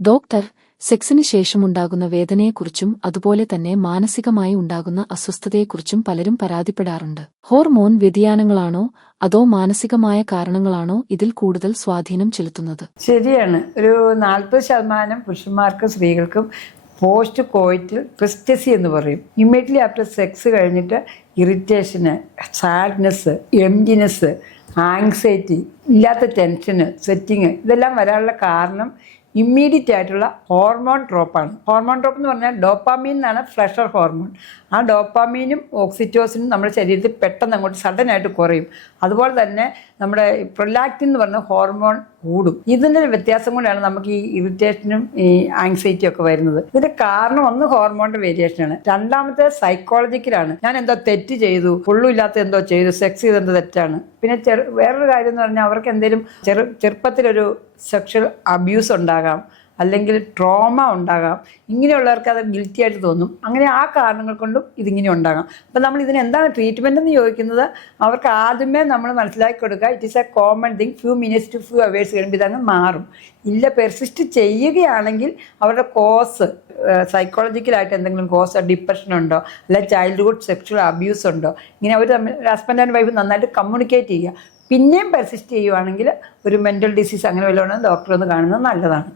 Doctor, സെക്സിന് ശേഷമുണ്ടാകുന്ന വേദനയെക്കുറിച്ചും അതുപോലെ തന്നെ മാനസികമായി ഉണ്ടാകുന്ന അസ്വസ്ഥതയെക്കുറിച്ചും പലരും പരാതിപ്പെടാറുണ്ട്. ഹോർമോൺ വ്യതിയാനങ്ങളാണോ അതോ മാനസികമായ കാരണങ്ങളാണോ ഇതിൽ കൂടുതൽ സ്വാധീനം ചെലുത്തുന്നത്? ശരിയാണ്. ഒരു 40% പുരുഷന്മാർക്കും സ്ത്രീകൾക്കും പോസ്റ്റ് കോയിറ്റൽ ക്രിസ്റ്റസി എന്ന് പറയും. ഇമ്മീഡിയറ്റ്ലി ആഫ്റ്റർ സെക്സ് കഴിഞ്ഞിട്ട് ഇറിറ്റേഷന്, സാഡ്നെസ്, എംറ്റിനെസ്, ആങ്സൈറ്റി, ഇല്ലാത്ത ടെൻഷന്, സ്വെറ്റിങ്, ഇതെല്ലാം വരാനുള്ള കാരണം ഇമ്മീഡിയറ്റ് ആയിട്ടുള്ള ഹോർമോൺ ഡ്രോപ്പാണ്. ഹോർമോൺ ഡ്രോപ്പ് എന്ന് പറഞ്ഞാൽ ഡോപ്പാമീൻ എന്നാണ് പ്ലഷർ ഹോർമോൺ. ആ ഡോപ്പാമീനും ഓക്സിറ്റോസിനും നമ്മുടെ ശരീരത്തിൽ പെട്ടെന്ന് അങ്ങോട്ട് സഡനായിട്ട് കുറയും. അതുപോലെ തന്നെ നമ്മുടെ പ്രൊലാക്റ്റിൻ എന്ന് പറഞ്ഞ ഹോർമോൺ കൂടും. ഇതിൻ്റെ ഒരു വ്യത്യാസം കൊണ്ടാണ് നമുക്ക് ഈ ഇറിറ്റേഷനും ഈ ആങ്സൈറ്റിയും ഒക്കെ വരുന്നത്. ഇതിന്റെ കാരണം ഒന്ന് ഹോർമോണിന്റെ വേരിയേഷനാണ്, രണ്ടാമത്തെ സൈക്കോളജിക്കലാണ്. ഞാൻ എന്തോ തെറ്റ് ചെയ്തു, കൊള്ളുമില്ലാത്ത എന്തോ ചെയ്തു, സെക്സ് ചെയ്തെന്തോ തെറ്റാണ്. പിന്നെ വേറൊരു കാര്യം എന്ന് പറഞ്ഞാൽ അവർക്ക് എന്തെങ്കിലും ചെറുപ്പത്തിലൊരു സെക്ഷൽ അബ്യൂസ് ഉണ്ടാകാം, അല്ലെങ്കിൽ ട്രോമ ഉണ്ടാകാം. ഇങ്ങനെയുള്ളവർക്ക് അത് ഗിൽറ്റി ആയിട്ട് തോന്നും. അങ്ങനെ ആ കാരണങ്ങൾ കൊണ്ടും ഇതിങ്ങനെ ഉണ്ടാകാം. അപ്പം നമ്മൾ ഇതിന് എന്താണ് ട്രീറ്റ്മെൻറ്റ് എന്ന് ചോദിക്കുന്നത്, അവർക്ക് ആദ്യമേ നമ്മൾ മനസ്സിലാക്കി കൊടുക്കുക, it is a common thing, few minutes to few hours കഴിയുമ്പോൾ ഇതങ്ങ് മാറും. ഇല്ല, പെർസിസ്റ്റ് ചെയ്യുകയാണെങ്കിൽ അവരുടെ കോസ് സൈക്കോളജിക്കലായിട്ട് എന്തെങ്കിലും കോസ്, ഡിപ്രഷൻ ഉണ്ടോ, അല്ലെങ്കിൽ ചൈൽഡ്ഹുഡ് സെക്ഷൽ അബ്യൂസ് ഉണ്ടോ, ഇങ്ങനെ അവർ തമ്മിൽ ഹസ്ബൻഡ് ആൻഡ് വൈഫ് നന്നായിട്ട് കമ്മ്യൂണിക്കേറ്റ് ചെയ്യുക. പിന്നെയും പെർസിസ്റ്റ് ചെയ്യുവാണെങ്കിൽ ഒരു മെൻ്റൽ ഡിസീസ് അങ്ങനെ വല്ലതും ഡോക്ടറെ ഒന്ന് കാണുന്നത് നല്ലതാണ്.